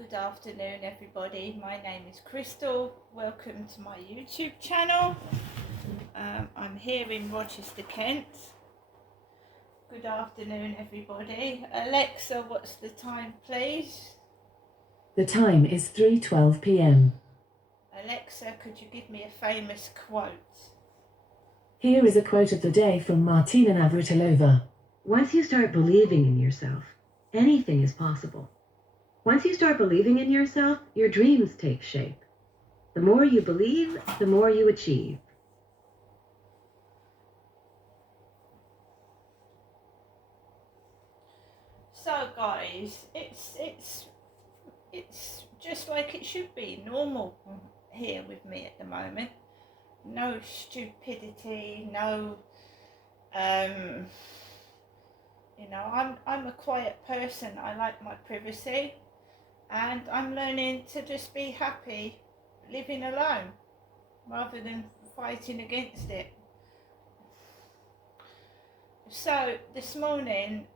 Good afternoon, everybody. My name is Crystal. Welcome to my YouTube channel. I'm here in Rochester, Kent. Good afternoon, everybody. Alexa, what's the time, please? The time is 3:12 p.m. Alexa, could you give me a famous quote? Here is a quote of the day from Martina Navratilova. Once you start believing in yourself, anything is possible. Once you start believing in yourself, your dreams take shape. The more you believe, the more you achieve. So, guys, it's just like it should be normal here with me at the moment. No stupidity, no I'm a quiet person. I like my privacy, and I'm learning to just be happy living alone rather than fighting against it. So this morning,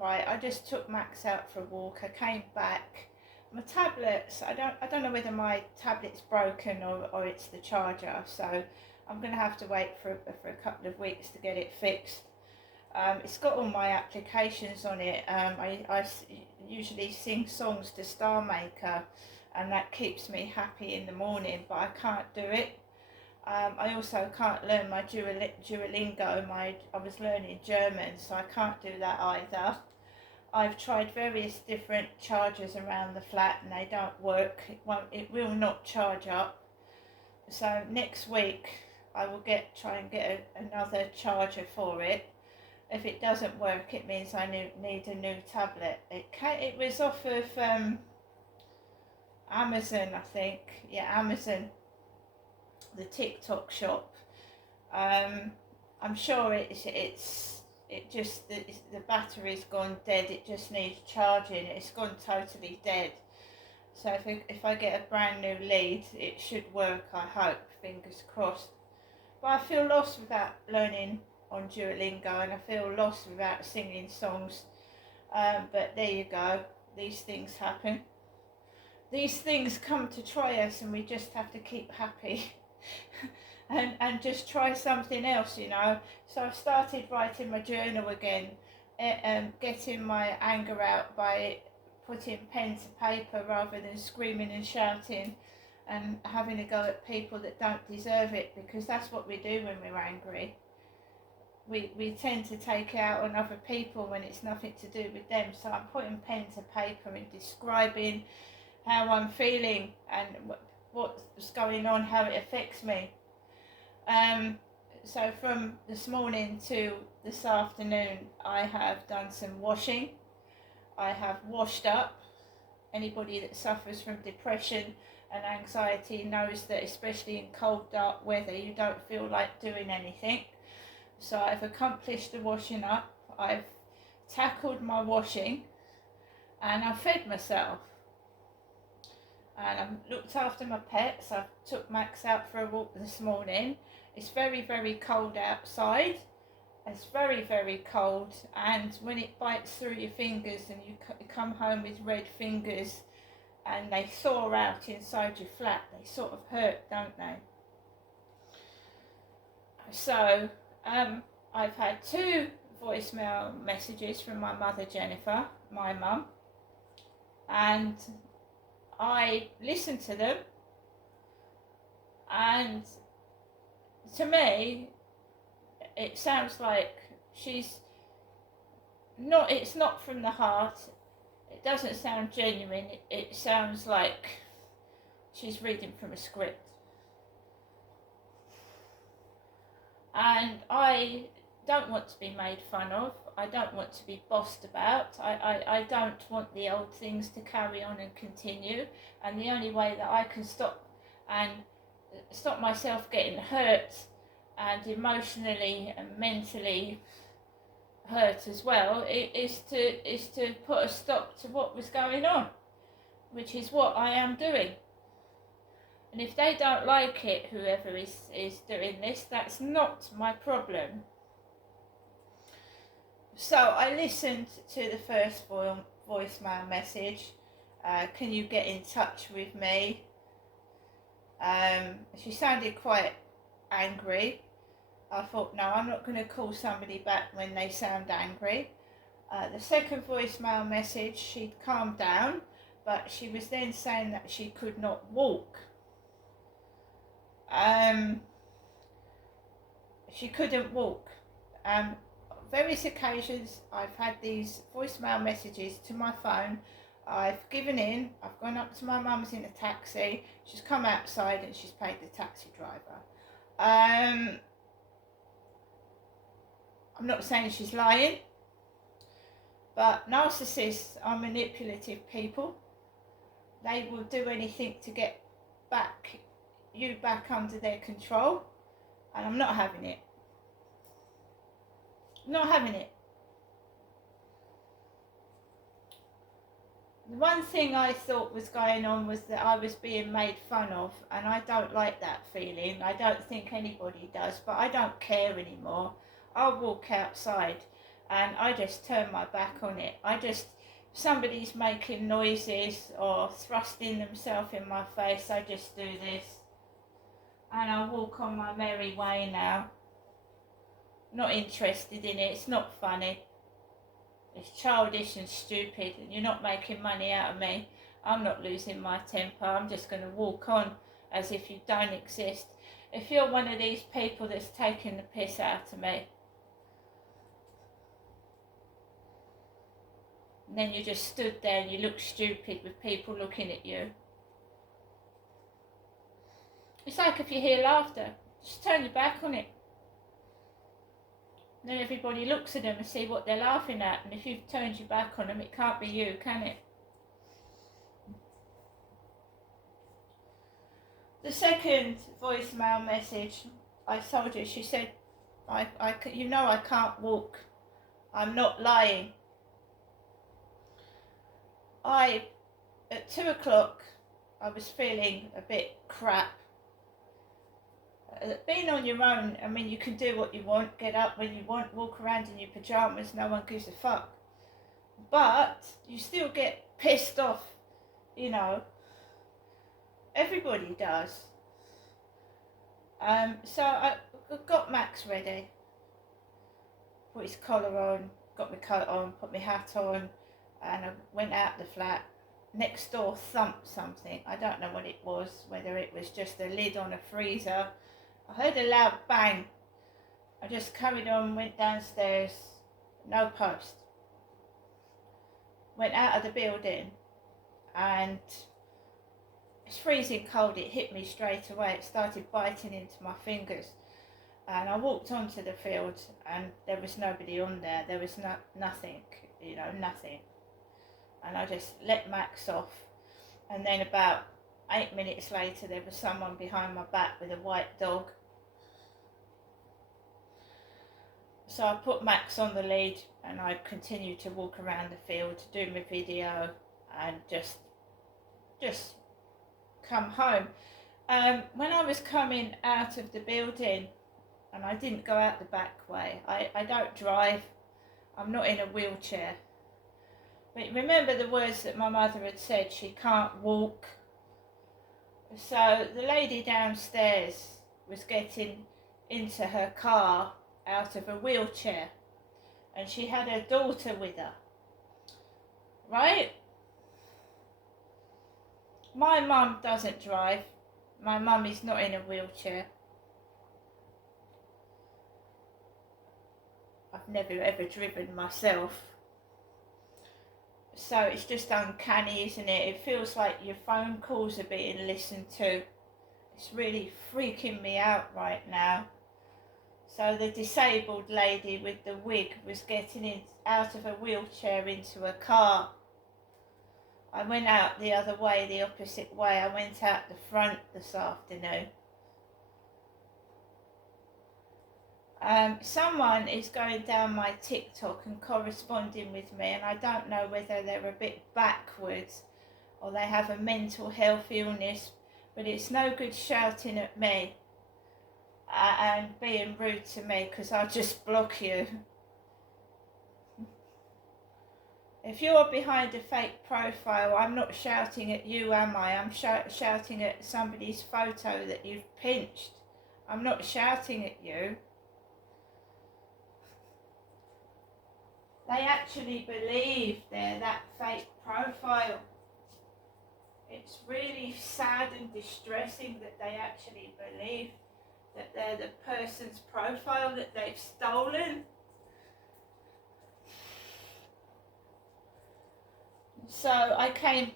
right, I just took Max out for a walk. I came back. My tablets, I don't know whether my tablet's broken or it's the charger, so I'm going to have to wait for a couple of weeks to get it fixed. It's got all my applications on it. I usually sing songs to Star Maker, and that keeps me happy in the morning, but I can't do it. I also can't learn my Duolingo. I was learning German, so I can't do that either. I've tried various different chargers around the flat and they don't work. It will not charge up. So next week I will try and get another charger for it. If it doesn't work, it means I need a new tablet. It was off of Amazon, I think. Yeah, Amazon, the TikTok shop. I'm sure the battery's gone dead. It just needs charging. It's gone totally dead. So if I get a brand new lead, it should work, I hope, fingers crossed. But I feel lost without learning on Duolingo, and I feel lost without singing songs. But there you go. These things happen. These things come to try us, and we just have to keep happy. and just try something else, So I've started writing my journal again, getting my anger out by putting pen to paper rather than screaming and shouting and having a go at people that don't deserve it, because that's what we do when we're angry. We tend to take it out on other people when it's nothing to do with them. So I'm putting pen to paper and describing how I'm feeling and what's going on, how it affects me. So from this morning to this afternoon, I have done some washing. I have washed up. Anybody that suffers from depression and anxiety knows that, especially in cold, dark weather, you don't feel like doing anything. So I've accomplished the washing up. I've tackled my washing, and I've fed myself. And I've looked after my pets. I took Max out for a walk this morning. It's very, very cold outside. It's very, very cold, and when it bites through your fingers and you come home with red fingers and they thaw out inside your flat, they sort of hurt, don't they? So I've had 2 voicemail messages from my mother, Jennifer, my mum, and I listened to them, and to me it sounds like it's not from the heart. It doesn't sound genuine. It sounds like she's reading from a script. And I don't want to be made fun of. I don't want to be bossed about. I don't want the old things to carry on and continue. And the only way that I can stop myself getting hurt and emotionally and mentally hurt as well is to put a stop to what was going on, which is what I am doing. And if they don't like it, whoever is doing this, that's not my problem. So I listened to the first voicemail message, Can you get in touch with me? She sounded quite angry. I thought, no, I'm not going to call somebody back when they sound angry. The second voicemail message, she'd calmed down, but she was then saying that she could not walk. She couldn't walk. Various occasions I've had these voicemail messages to my phone. I've given in, I've gone up to my mum's in a taxi, she's come outside and she's paid the taxi driver. I'm not saying she's lying, but narcissists are manipulative people. They will do anything to get you back under their control, and I'm not having it. Not having it. The one thing I thought was going on was that I was being made fun of, and I don't like that feeling. I don't think anybody does, but I don't care anymore. I'll walk outside and I just turn my back on it. If somebody's making noises or thrusting themselves in my face, I just do this and I walk on my merry way now. Not interested in it. It's not funny. It's childish and stupid, and you're not making money out of me. I'm not losing my temper. I'm just going to walk on as if you don't exist. If you're one of these people that's taking the piss out of me, and then you just stood there and you look stupid with people looking at you. It's like if you hear laughter, just turn your back on it. Then everybody looks at them and see what they're laughing at, and if you've turned your back on them, it can't be you, can it? The second voicemail message, I told you, she said, I can't walk. I'm not lying. At 2 o'clock, I was feeling a bit crap. Being on your own, I mean, you can do what you want, get up when you want, walk around in your pyjamas, no one gives a fuck. But you still get pissed off, you know. Everybody does. So I got Max ready. Put his collar on, got my coat on, put my hat on, and I went out the flat. Next door thumped something. I don't know what it was, whether it was just a lid on a freezer. I heard a loud bang. I just carried on, went downstairs, no post. Went out of the building and it's freezing cold. It hit me straight away. It started biting into my fingers. And I walked onto the field and there was nobody on there. There was nothing, nothing. And I just let Max off. And then about 8 minutes later, there was someone behind my back with a white dog. So I put Max on the lead and I continued to walk around the field to do my video and just come home. When I was coming out of the building, and I didn't go out the back way, I don't drive, I'm not in a wheelchair. But remember the words that my mother had said, she can't walk. So the lady downstairs was getting into her car out of a wheelchair and she had her daughter with her, right? My mum doesn't drive. My mum is not in a wheelchair. I've never ever driven myself. So it's just uncanny, isn't it? It feels like your phone calls are being listened to. It's really freaking me out right now. So the disabled lady with the wig was getting out of a wheelchair into a car. I went out the other way, the opposite way. I went out the front this afternoon. Someone is going down my TikTok and corresponding with me, and I don't know whether they're a bit backwards or they have a mental health illness, but it's no good shouting at me and being rude to me, because I'll just block you. If you're behind a fake profile, I'm not shouting at you, am I? I'm shouting at somebody's photo that you've pinched. I'm not shouting at you. They actually believe they're that fake profile. It's really sad and distressing that they actually believe that they're the person's profile that they've stolen. So I came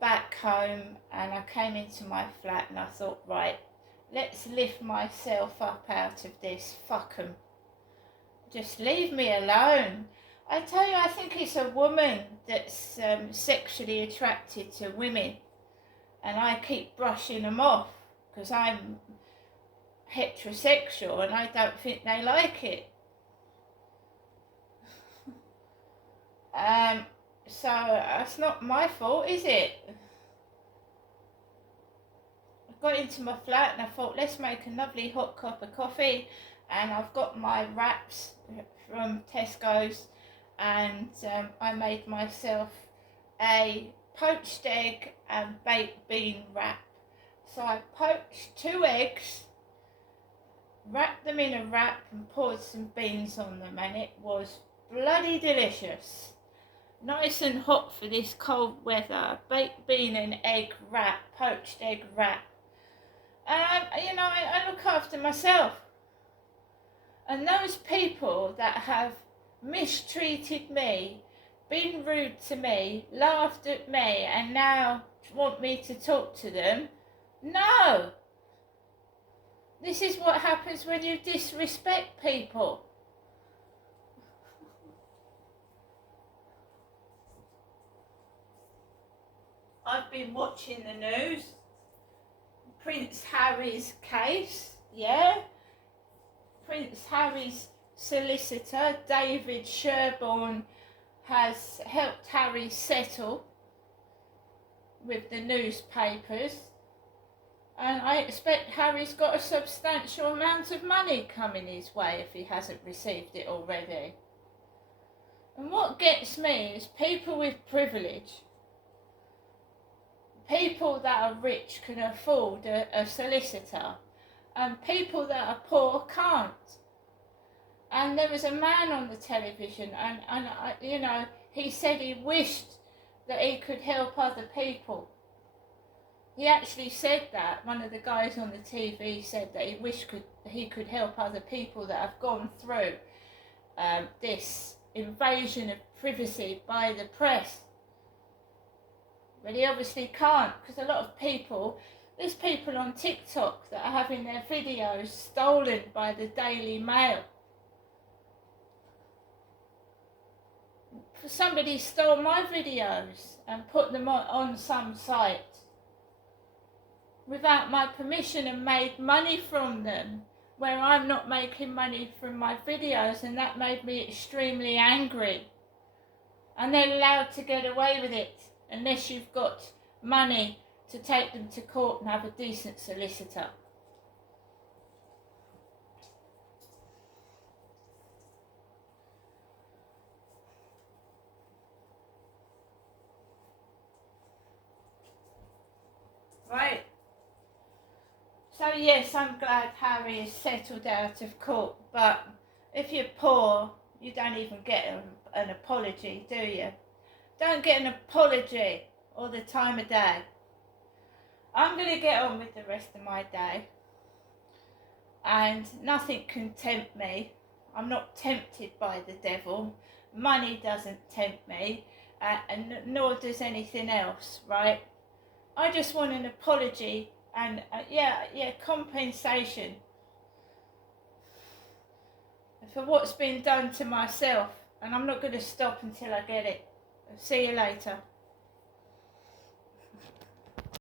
back home and I came into my flat and I thought, right, let's lift myself up out of this. Fuck 'em. Just leave me alone. I tell you, I think it's a woman that's sexually attracted to women, and I keep brushing them off because I'm heterosexual and I don't think they like it. So that's not my fault, is it? I got into my flat and I thought, let's make a lovely hot cup of coffee, and I've got my wraps from Tesco's, and I made myself a poached egg and baked bean wrap. So I poached 2 eggs, wrapped them in a wrap and poured some beans on them, and it was bloody delicious. Nice and hot for this cold weather. Baked bean and egg wrap, poached egg wrap. And I look after myself. And those people that have mistreated me, been rude to me, laughed at me, and now want me to talk to them, no! This is what happens when you disrespect people. I've been watching the news. Prince Harry's case, yeah? Prince Harry's solicitor, David Sherborne, has helped Harry settle with the newspapers. And I expect Harry's got a substantial amount of money coming his way if he hasn't received it already. And what gets me is people with privilege. People that are rich can afford a solicitor, and people that are poor can't. And there was a man on the television, and he said he wished that he could help other people. He actually said that. One of the guys on the TV said that he wished he could help other people that have gone through this invasion of privacy by the press. But he obviously can't, because a lot of people, there's people on TikTok that are having their videos stolen by the Daily Mail. Somebody stole my videos and put them on some site without my permission and made money from them, where I'm not making money from my videos, and that made me extremely angry. And they're allowed to get away with it unless you've got money to take them to court and have a decent solicitor. Right. So yes, I'm glad Harry is settled out of court, but if you're poor, you don't even get an apology, do you? Don't get an apology all the time of day. I'm going to get on with the rest of my day, and nothing can tempt me. I'm not tempted by the devil. Money doesn't tempt me, and nor does anything else, right? I just want an apology and compensation for what's been done to myself, and I'm not going to stop until I get it. See you later.